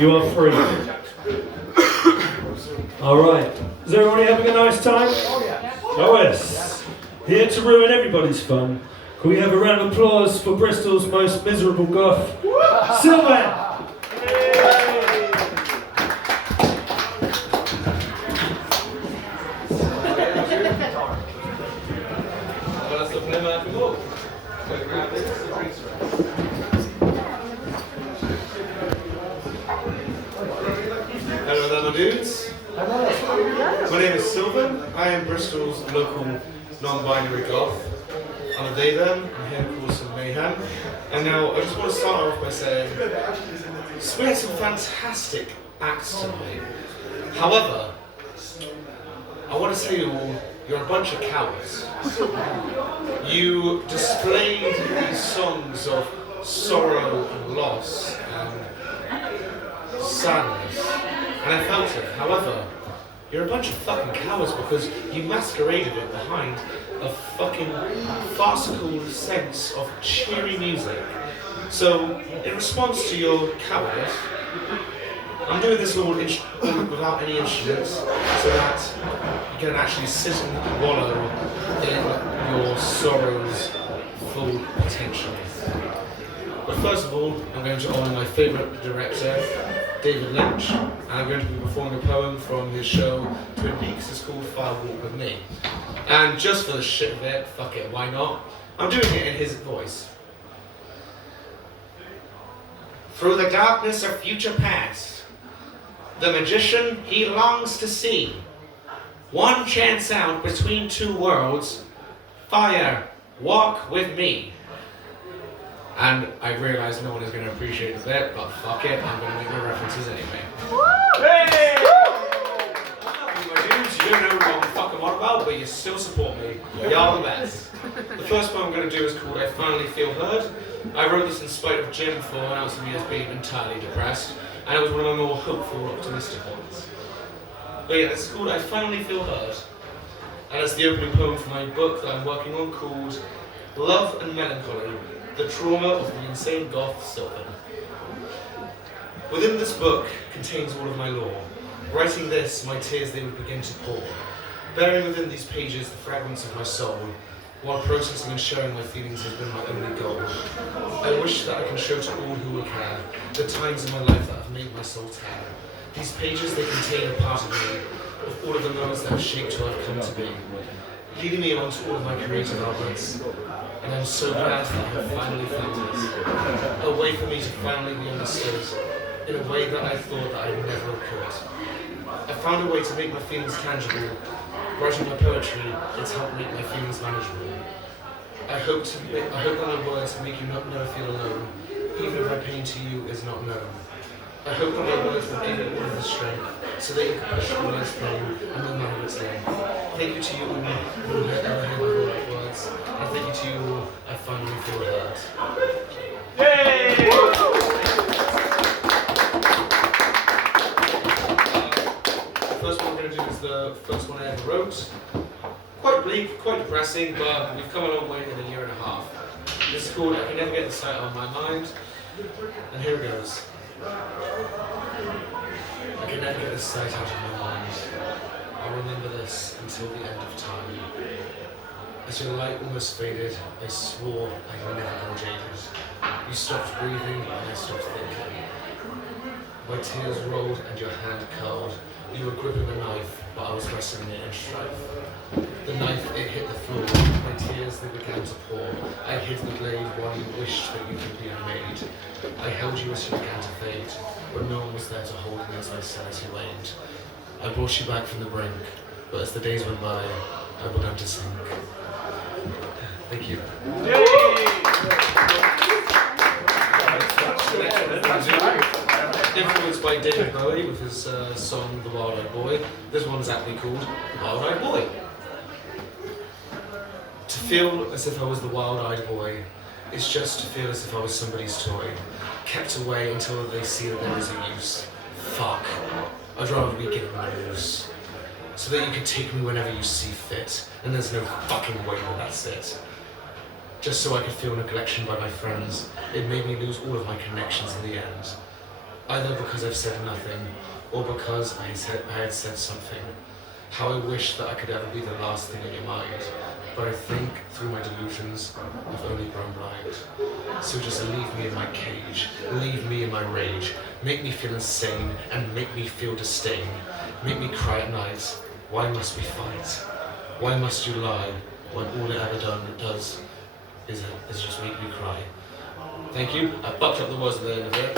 You are free. Alright. Is everybody having a nice time? Oh yes. Here to ruin everybody's fun. Can we have a round of applause for Bristol's most miserable goth, Sylvan? Hello there, my dudes. My name is Sylvan. I am Bristol's local non-binary goth. I'm a they them. I'm here to cause some mayhem. And now I just want to start off by saying, we had some fantastic acts tonight. However, I want to tell you all, you're a bunch of cowards. You displayed these songs of sorrow and loss and sadness, and I felt it. However, you're a bunch of fucking cowards because you masqueraded it behind a fucking farcical sense of cheery music. So, in response to your cowardice, I'm doing this all without any instruments so that you can actually sit and wallow in your sorrow's full potential. But first of all, I'm going to honour my favourite director, David Lynch, and I'm going to be performing a poem from his show Twin Peaks. It's called Fire Walk With Me. And just for the shit of it, fuck it, why not? I'm doing it in his voice. Through the darkness of future past, the magician he longs to see. One chance out between two worlds, fire, walk with me. And I realise no one is going to appreciate that, but fuck it, I'm going to make my references anyway. Hey! My dudes, you don't know what the fuck I'm on about, but you still support me. Y'all the best. The first one I'm going to do is called I Finally Feel Heard. I wrote this in spite of Jim for announcing me as being entirely depressed, and it was one of my more hopeful, optimistic ones. But yeah, this is called I Finally Feel Heard, and it's the opening poem for my book that I'm working on called Love and Melancholy, the Trauma of the Insane Goth Sylvan. Within this book contains all of my lore. Writing this, my tears they would begin to pour, bearing within these pages the fragments of my soul, while processing and sharing my feelings has been my only goal. I wish that I can show to all who will care the times in my life that have made my soul tear. These pages, they contain a part of me, of all of the moments that have shaped who I've come to be, leading me on to all of my creative outlets. And I'm so glad that I have finally found this. A way for me to finally be understood in a way that I thought that I never could. I found a way to make my feelings tangible. Writing my poetry, it's helped make my feelings manageable. I hope that my words make you never feel alone, even if my pain to you is not known. I hope that my words will give you all of the strength, so that you can push through life's pain, and no matter its length. Thank you to you all who will ever hear my right words, and thank you to you all, I finally feel heard. Yay! The first one I'm going to do is the first one I ever wrote. Quite bleak, quite depressing, but we've come a long way in a year and a half. This is called I Can Never Get the Sight on My Mind, and here it goes. I can never get this sight out of my mind. I'll remember this until the end of time. As your light almost faded, I swore I'd never grow jaded. You stopped breathing and I stopped thinking. My tears rolled and your hand curled. You were gripping the knife, but I was wrestling it in strife. The knife, it hit the floor. My tears, they began to pour. I hid the blade while you wished that you could be unmade. I held you as you began to fade, but no one was there to hold me as my sanity waned. I brought you back from the brink, but as the days went by, I began to sink. Thank you. Influenced by David Bowie with his song The Wild Eyed Boy. This one's aptly called The Wild Eyed Boy. To feel as if I was the wild-eyed boy is just to feel as if I was somebody's toy, kept away until they see that there is a use. Fuck. I'd rather be given my news, so that you can take me whenever you see fit, and there's no fucking way that that's it. Just so I could feel neglection by my friends, it made me lose all of my connections in the end. either because I've said nothing or because I had said something. How I wish that I could ever be the last thing in your mind, but I think through my delusions I've only grown blind. So just leave me in my cage, leave me in my rage, make me feel insane and make me feel disdain. Make me cry at night. Why must we fight? Why must you lie when all it ever does is just make me cry? Thank you. I bucked up the words at the end of it.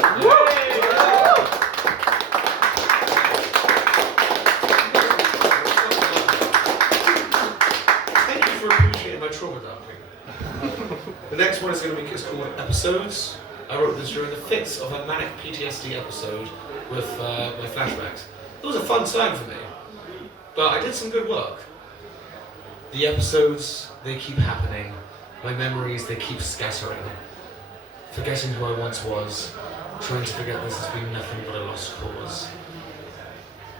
Thank you for appreciating my trauma dumping. The next one is called Episodes. I wrote this during the fits of a manic PTSD episode with my flashbacks. It was a fun time for me, but I did some good work. The episodes, they keep happening. My memories, they keep scattering. Forgetting who I once was, trying to forget this has been nothing but a lost cause.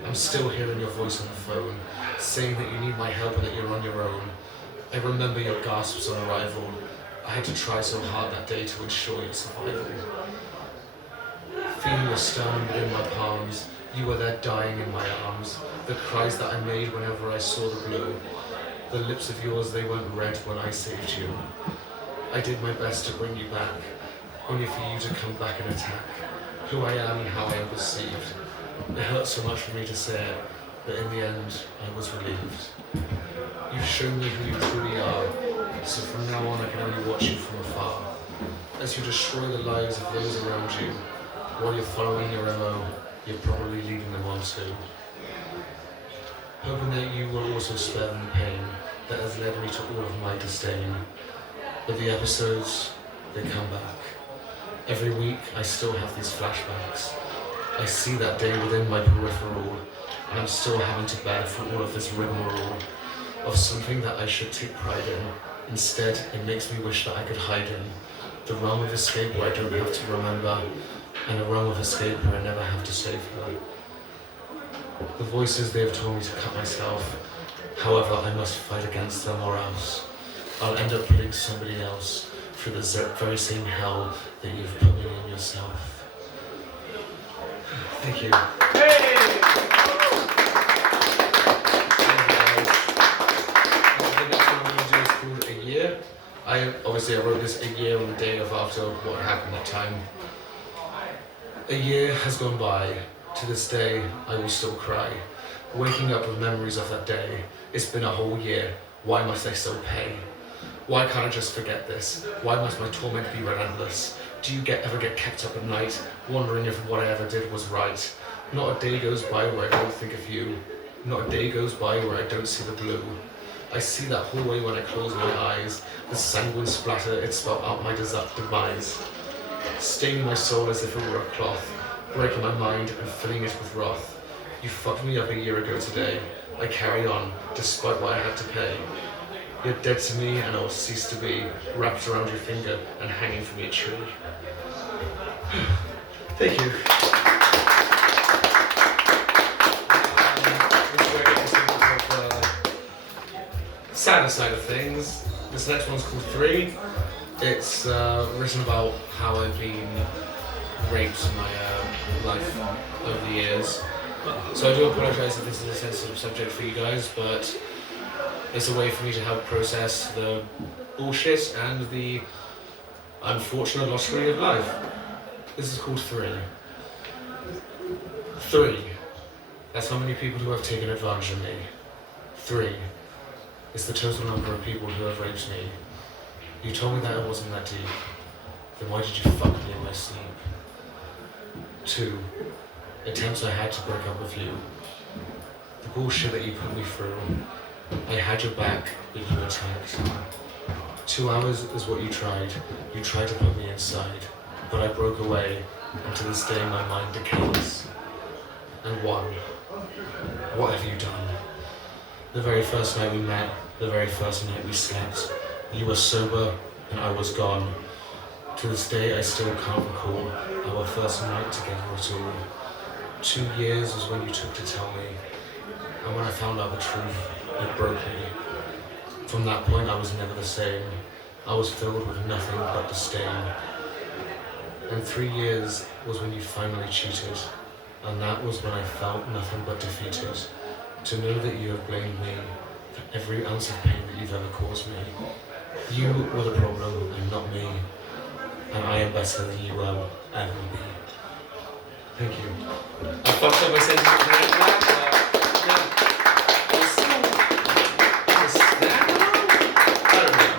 I'm still hearing your voice on the phone, saying that you need my help and that you're on your own. I remember your gasps on arrival. I had to try so hard that day to ensure your survival. Feeling your sternum within my palms, you were there dying in my arms. The cries that I made whenever I saw the blue. The lips of yours, they weren't red when I saved you. I did my best to bring you back, only for you to come back and attack who I am and how I am perceived. It hurt so much for me to say it, but in the end, I was relieved. You've shown me who you truly are, so from now on I can only watch you from afar. As you destroy the lives of those around you, while you're following your MO, you're probably leading them on too. Hoping that you will also spare them the pain that has led me to all of my disdain. But the episodes, they come back. Every week I still have these flashbacks. I see that day within my peripheral, and I'm still having to bear through all of this rigmarole of something that I should take pride in. Instead, it makes me wish that I could hide in the realm of escape where I don't have to remember, and a realm of escape where I never have to save her. The voices, they have told me to cut myself. However, I must fight against them or else I'll end up putting somebody else through the very same hell that you've put me in yourself. Thank you. Hey! The next one I'm going to do is called A Year. I wrote this a year on the day of after what happened that time. A year has gone by. To this day, I will still cry. Waking up with memories of that day. It's been a whole year. Why must I still pay? Why can't I just forget this? Why must my torment be relentless? Do you ever get kept up at night, wondering if what I ever did was right? Not a day goes by where I don't think of you. Not a day goes by where I don't see the blue. I see that hallway when I close my eyes. The sanguine splatter, it spelled out my demise. Staining my soul as if it were a cloth, breaking my mind and filling it with wrath. You fucked me up a year ago today. I carry on, despite what I had to pay. You're dead to me and I will cease to be, wrapped around your finger and hanging from your tree. Thank you. This is where I get to the sadder side of things. This next one's called 3. It's written about how I've been raped in my life over the years. So I do apologise if this is a sensitive subject for you guys, but it's a way for me to help process the bullshit and the unfortunate lottery of life. This is called 3. 3. That's how many people who have taken advantage of me. 3 is the total number of people who have raped me. You told me that it wasn't that deep. Then why did you fuck me in my sleep? 2 attempts I had to break up with you. The bullshit that you put me through. I had your back, but you attacked. 2 hours is what you tried. You tried to put me inside, but I broke away, and to this day my mind decays. And 1. What have you done? The very first night we met, the very first night we slept, you were sober and I was gone. To this day I still can't recall our first night together at all. 2 years was when you took to tell me, and when I found out the truth, it broke me. From that point I was never the same. I was filled with nothing but disdain. And 3 years was when you finally cheated. And that was when I felt nothing but defeated. To know that you have blamed me for every ounce of pain that you've ever caused me. You were the problem and not me. And I am better than you will ever be. Thank you. I fucked up my sentence at the end of that, I don't know.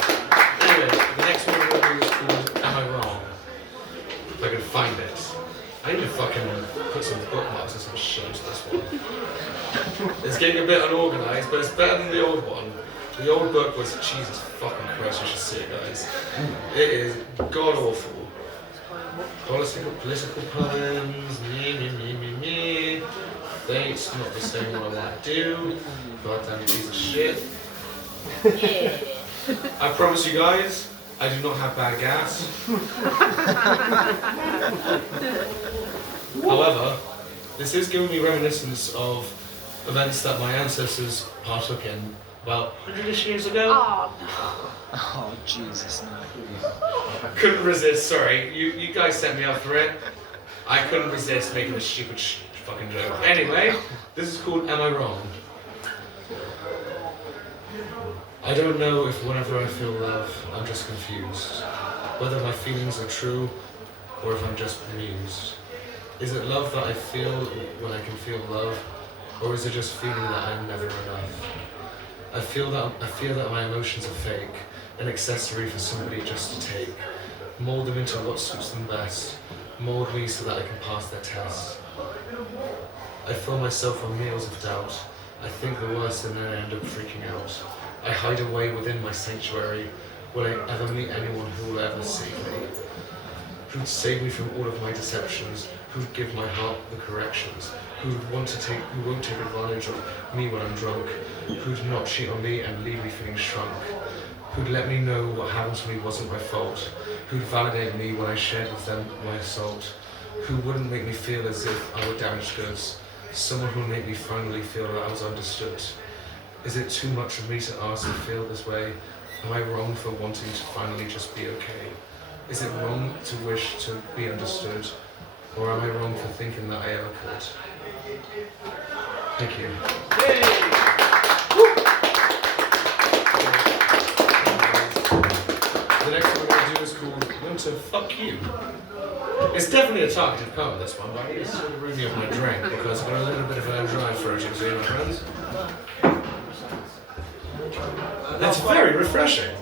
Anyway, the next one we're going to do is called Am I Wrong? If I can find it. I need to fucking put some bookmarks or some shit to this one. It's getting a bit unorganised, but it's better than the old one. The old book was, Jesus fucking Christ, you should see it, guys. It is god awful. Political poems, me. Dates, not the same one I want to do. Goddamn piece of shit. Yeah. I promise you guys, I do not have bad gas. However, this is giving me reminiscence of events that my ancestors partook in about 100-ish years ago. Oh, Oh, Jesus, no. I couldn't resist, sorry. You guys set me up for it. I couldn't resist making a stupid fucking joke. Anyway, this is called Am I Wrong? I don't know if whenever I feel love, I'm just confused. Whether my feelings are true, or if I'm just bemused. Is it love that I feel when I can feel love, or is it just feeling that I'm never enough? I fear that my emotions are fake, an accessory for somebody just to take. Mold them into what suits them best. Mold me so that I can pass their test. I fill myself on meals of doubt. I think the worst and then I end up freaking out. I hide away within my sanctuary. Will I ever meet anyone who will ever save me? Who'd save me from all of my deceptions? Who'd give my heart the corrections? Who won't take advantage of me when I'm drunk? Who'd not cheat on me and leave me feeling shrunk? Who'd let me know what happened to me wasn't my fault? Who'd validate me when I shared with them my assault? Who wouldn't make me feel as if I were damaged goods? Someone who'd make me finally feel that I was understood. Is it too much of me to ask to feel this way? Am I wrong for wanting to finally just be okay? Is it wrong to wish to be understood? Or am I wrong for thinking that I ever could? Thank you. The next one we're going to do is called Winter Fuck You. It's definitely a targeted poem, this one, but I need to sort of room me of my drink because I've got a little bit of a dry throat, you see, my friends. It's very refreshing.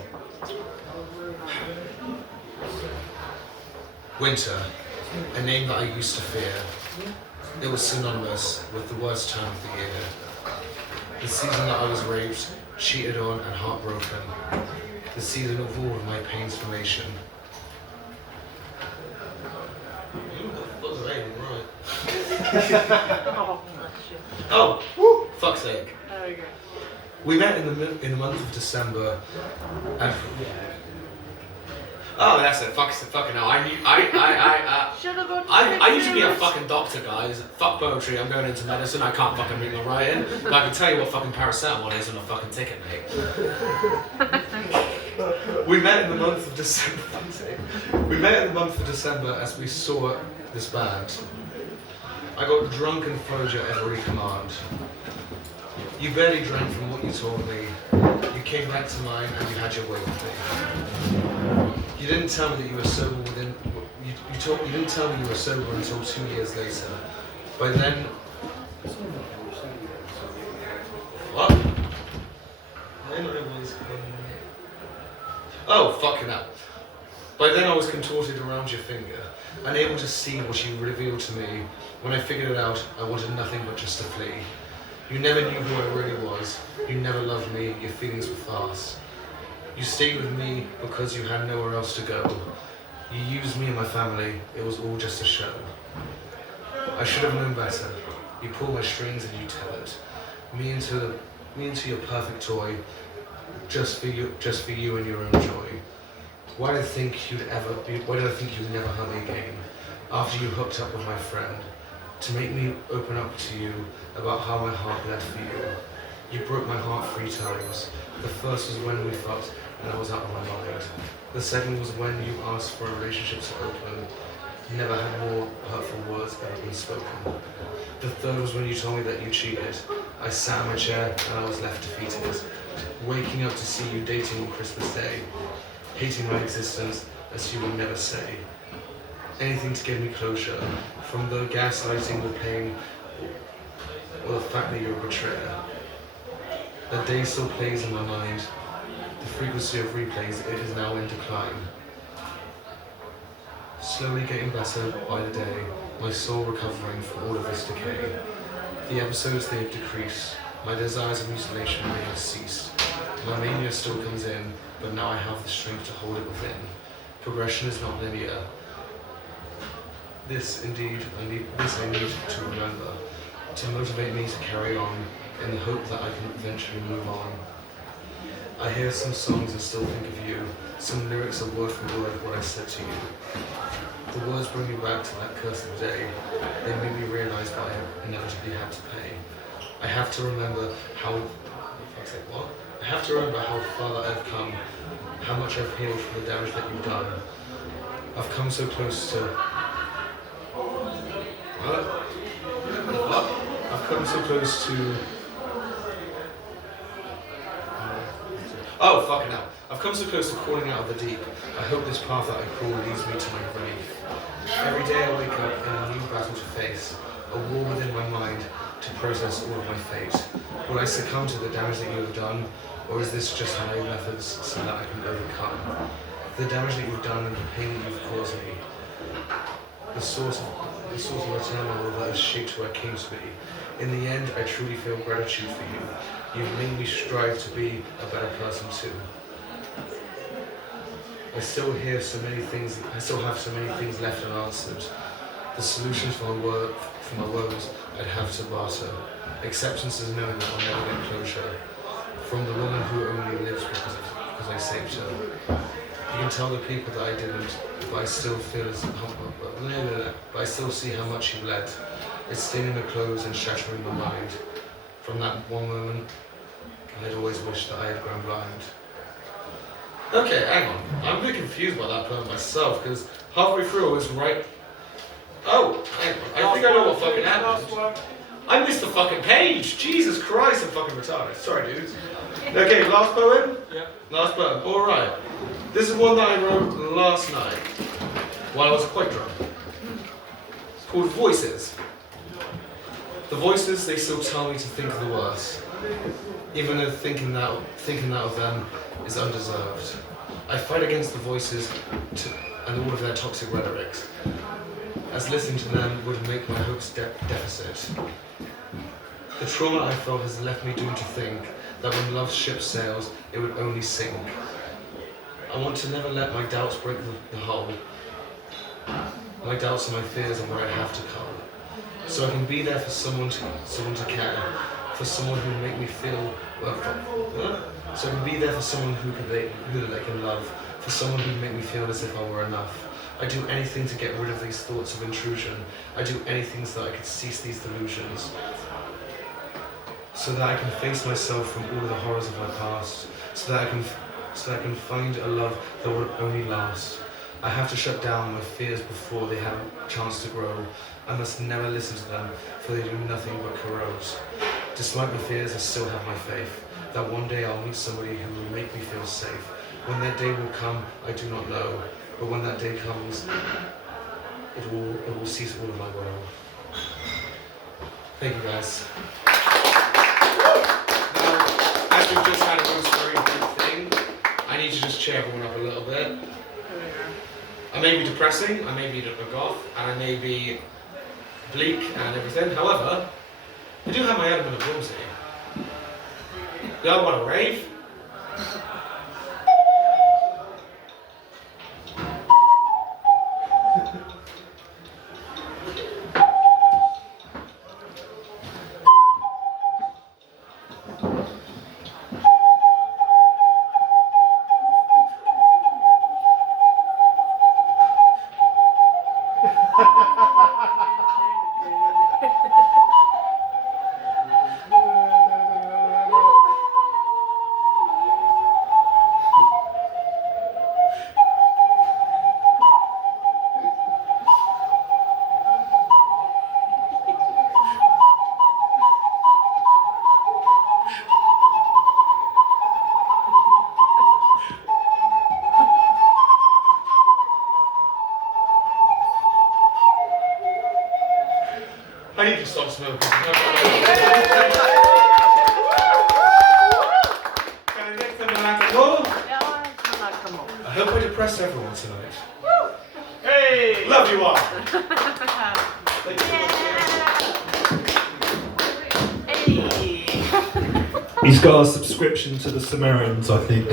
Winter, a name that I used to fear. It was synonymous with the worst time of the year. The season that I was raped, cheated on and heartbroken. The season of all of my pain's formation. Oh, fuck's sake. there we go. We met in the month of December. Oh, that's it. Fucking hell. I used to be a fucking doctor, guys. Fuck poetry. I'm going into medicine. I can't fucking read my writing. But I can tell you what fucking paracetamol is on a fucking ticket, mate. We met in the month of December. We met in the month of December as we saw this band. I got drunk and followed your every command. You barely drank from what you told me. You came back to mine and you had your way with me. You didn't tell me that you were sober within. You didn't tell me you were sober until 2 years later. By then. What? Then I was. Oh, fucking hell. By then I was contorted around your finger, unable to see what you revealed to me. When I figured it out, I wanted nothing but just to flee. You never knew who I really was. You never loved me. Your feelings were fast. You stayed with me because you had nowhere else to go. You used me and my family. It was all just a show. I should have known better. You pull my strings and you tell it. Me into your perfect toy, just for you and your own joy. Why did I think you'd never hurt me again? After you hooked up with my friend, to make me open up to you about how my heart bled for you. You broke my heart 3 times. The first was when we fucked and I was out of my mind. The second was when you asked for a relationship to open. never had more hurtful words ever been spoken. The third was when you told me that you cheated. I sat in my chair and I was left defeated. Waking up to see you dating on Christmas Day. Hating my existence as you would never say. Anything to give me closure. From the gaslighting, the pain, or the fact that you're a betrayer. That day still plays in my mind. The frequency of replays, it is now in decline. Slowly getting better by the day, my soul recovering from all of this decay. The episodes, they have decreased. My desires of mutilation may have ceased. My mania still comes in, but now I have the strength to hold it within. Progression is not linear. This I need to remember, to motivate me to carry on, in the hope that I can eventually move on. I hear some songs and still think of you, some lyrics are word for word what I said to you. The words bring me back to that cursed day. They make me realise what I inevitably had to pay. I have to remember how... I have to remember how far that I've come, how much I've healed from the damage that you've done. I've come so close to... I've come so close to... Oh, fucking hell. I've come so close to crawling out of the deep. I hope this path that I crawl leads me to my grave. Every day I wake up in a new battle to face, a war within my mind to process all of my fate. Will I succumb to the damage that you have done, or is this just my methods so that I can overcome the damage that you've done and the pain that you've caused me? The source of eternal that has shaped who I came to be. In the end, I truly feel gratitude for you. You've made me strive to be a better person too. I still have so many things left unanswered. The solutions for my woes, I'd have to barter. Acceptance is knowing that I'll never get closure from the woman who only lives because I saved her. You can tell the people that I didn't, but I still feel but I still see how much you bled. It's staining the clothes and shattering my mind. From that one moment, I'd always wished that I had grown blind. Okay, hang on. I'm a bit confused by that poem myself, because halfway through I was right... Oh, hang on. I think I know what fucking happened. I missed the fucking page! Jesus Christ, I'm fucking retarded. Sorry, dudes. Okay, last poem? Yeah. Last poem, alright. This is one that I wrote last night, while I was quite drunk. It's called Voices. The voices, they still tell me to think the worst, even though thinking that of them is undeserved. I fight against the voices and all of their toxic rhetorics, as listening to them would make my hopes deficit. The trauma I felt has left me doomed to think that when love's ship sails, it would only sink. I want to never let my doubts break the hull. My doubts and my fears are where I have to come. So I can be there for someone to care, for someone who make me feel so I can be there for someone who they can love, for someone who make me feel as if I were enough. I do anything to get rid of these thoughts of intrusion. I do anything so that I could cease these delusions, so that I can face myself from all of the horrors of my past, so that I can find a love that will only last. I have to shut down my fears before they have a chance to grow. I must never listen to them, for they do nothing but corrode. Despite my fears, I still have my faith that one day I'll meet somebody who will make me feel safe. When that day will come, I do not know, but when that day comes, it will cease all of my woe. Thank you, guys. Now, as we've just had a most very brief thing, I need to just cheer everyone up a little bit. I may be depressing, I may be a goth, and I may be bleak and everything. However, I do have my element of whimsy. Y'all want to rave? I need to stop smoking. Can I get them like more? Ja, jag kan komma upp. I hope I depressed everyone tonight. Hey! Love you all! Thank you. Hej! He's got a subscription to the Sumerians, I think.